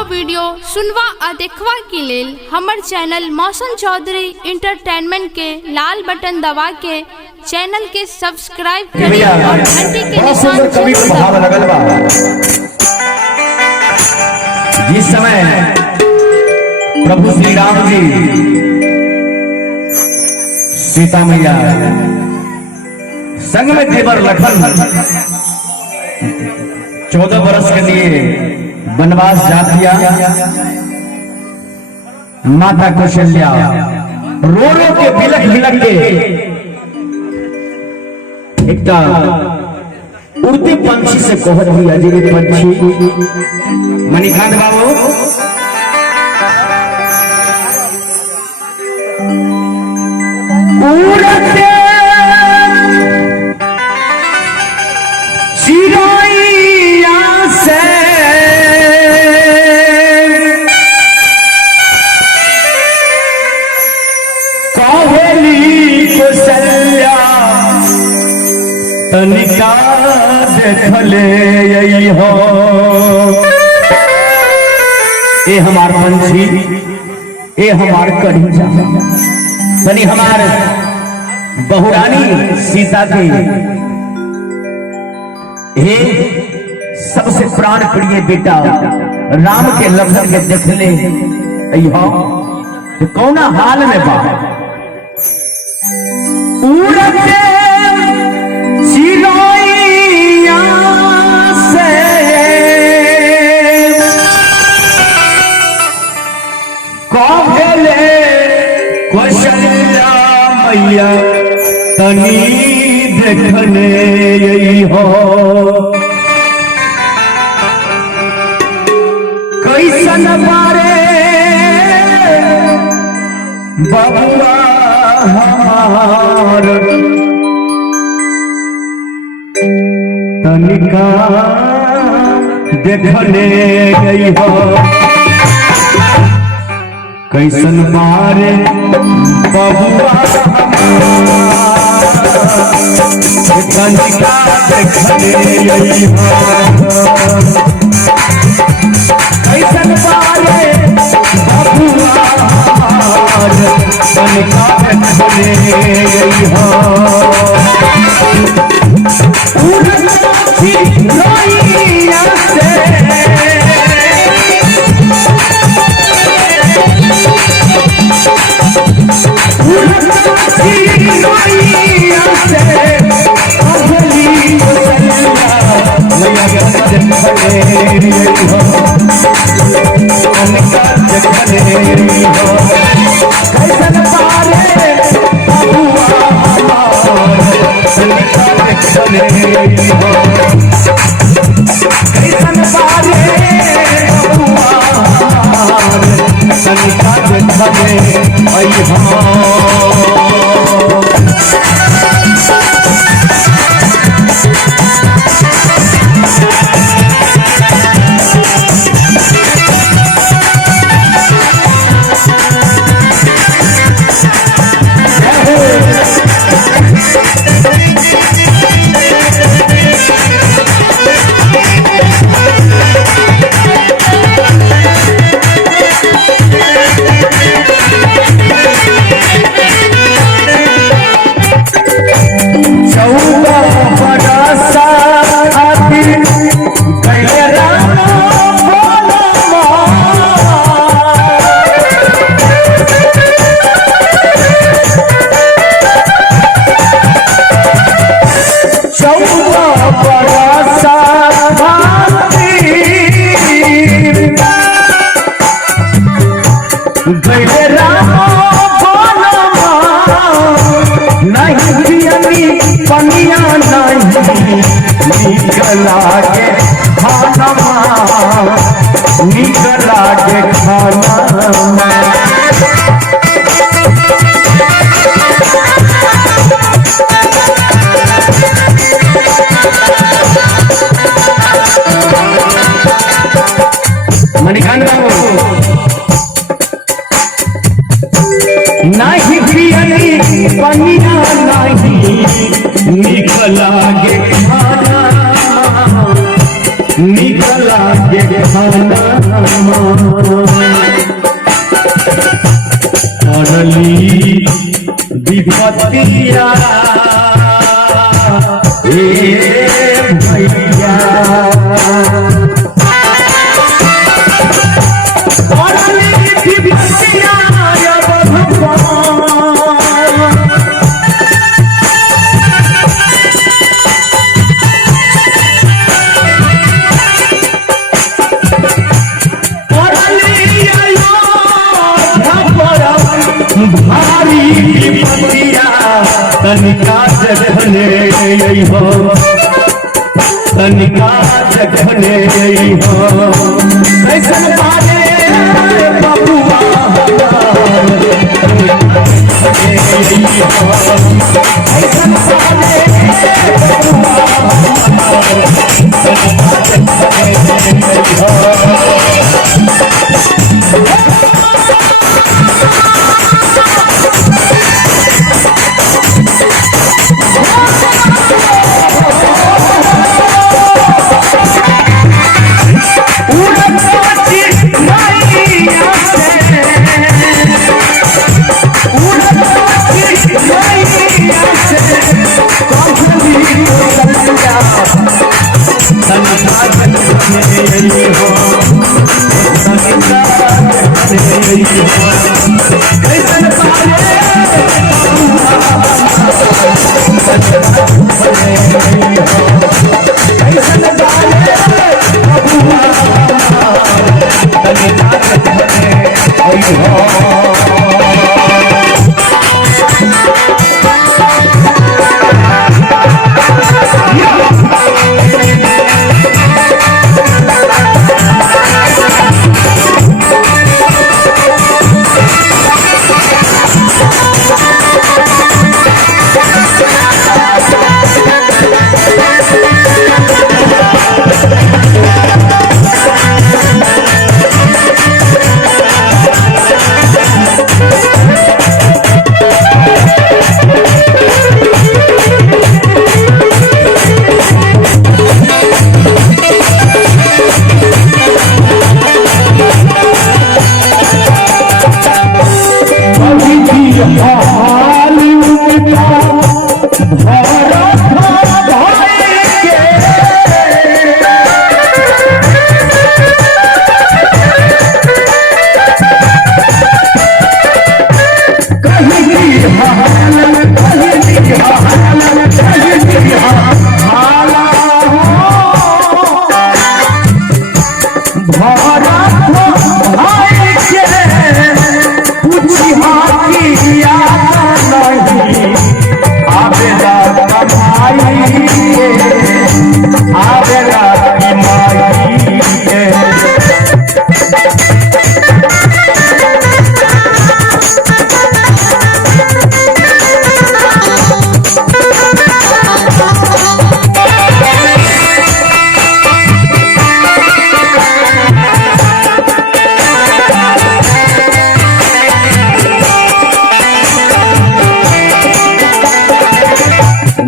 Audio video सुनवा आ देखवा के लेल हमर चैनल मौसम चौधरी इंटरटेनमेंट के लाल बटन दबा के चैनल के सब्सक्राइब करें और घंटी के निशान पर जिस समय प्रभु श्री राम जी सीता मैया संग में देवर लखन 14 वर्ष के लिए वनवास जा दिया। माता कौशल्या रो रो के बिलख बिलख के एक उड़ते पंछी से कहत हुई अजीब पंछी मणिकांत बाबू उड़ते चिड़ैया से कहेली कौशल्या तनिका देखले हो ए हमार पंछी ए हमार कढ़ीजा तनी हमार बहुरानी सीता के हे सबसे प्राण प्रिय बेटा राम के लखन के देखले हो तो कौना हाल में बा उड़ते चिड़ैया से कहले कौशल्या मैया तनी देखने हो कैसन बारे बबुआ हमार तनिका देखने हो कैसन बारे बबुआ तनिका देखने हो कैसन बारे बबुआ तनिका देखने हो चिड़ैया से चिड़ैया से अगली कौशल्या मैया देखले हो तनिका देखले हो कैसन बारे बबुआ तनिका देखले हो कैसन बारे बबुआ तनिका देखले हो पनिया नहीं निकला के खाना निकला के खाना मणिकांत नहीं पियनी पनिया नहीं निकला के खाना निकला के खाना पड़ली विपत्तिया हे भैया पड़ली विपत्तिया भारी विपत्तिया तनिका जखने हो तनिका जखने हो कैसन बारे बबुआ कैसन बारे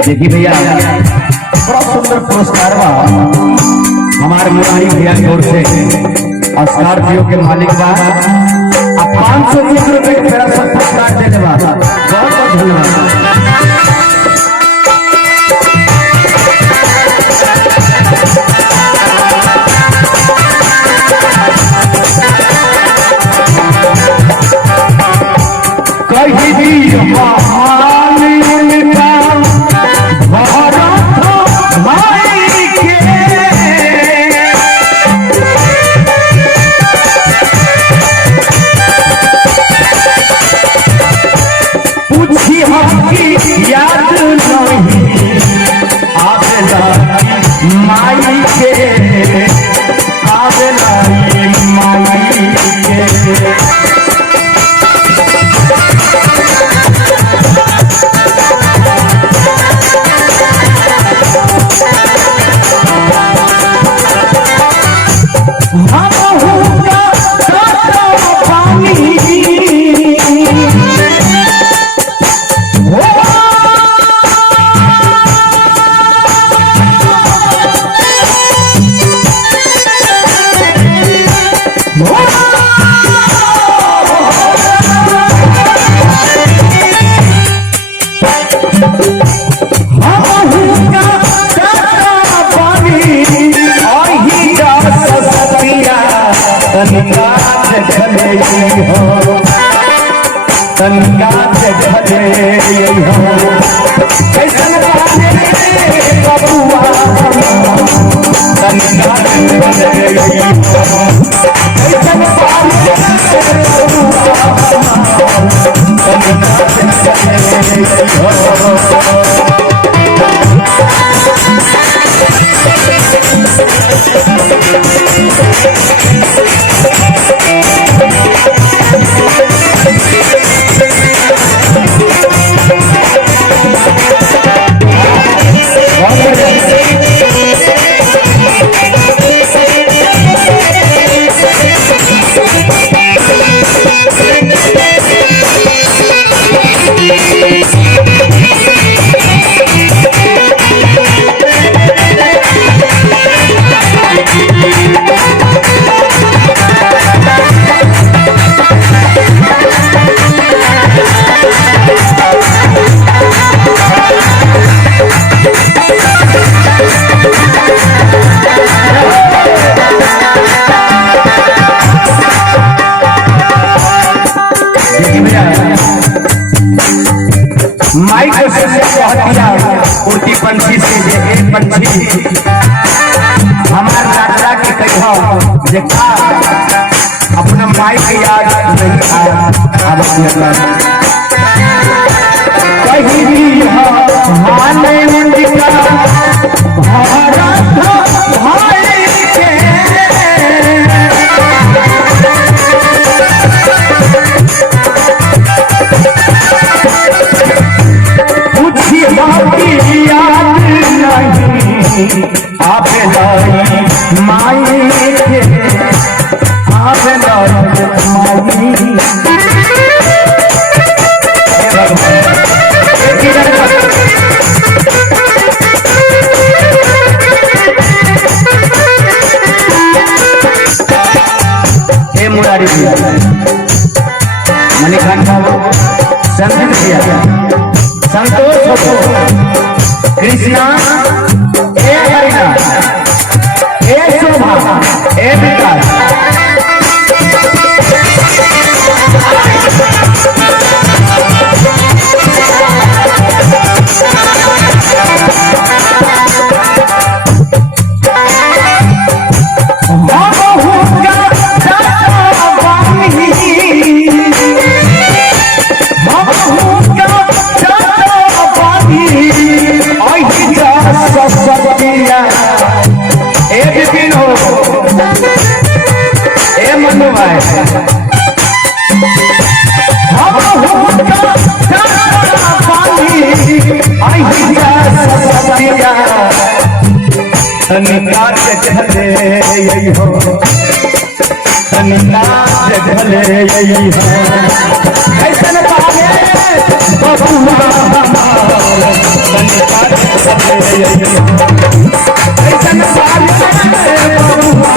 देखिए भैया बड़ा सुंदर पुरस्कार बा हमारे मुरारी भैया की ओर से स्कॉर्पियो के मालिक बा 501 रुपए के मेरा सब पुरस्कार देने बा बहुत बहुत धन्यवाद। कहीं भी तनिका से भले यही हो, तनिका से भले यही हो, कैसन पाले बबुआ तनिका से भले यही हो, कैसन पाले बबुआ तनिका से भले यही हो। माई को उल्टी पंछी से एक पंछी हमारे राजा के कहा देखा अपना माई के याद नहीं आया कहीं भी हाने आप माई आप हे मुरारी भैया, मणिकांत बाबू, संदीप भैया, संतोष कृष्णा, ए हरिना, ए शोभा, ए विकास, तनिका से भले यही हो, तनिका से भले यही हो, कैसन पाले बबुआ तनिका से भले यही हो, कैसन पाले बबुआ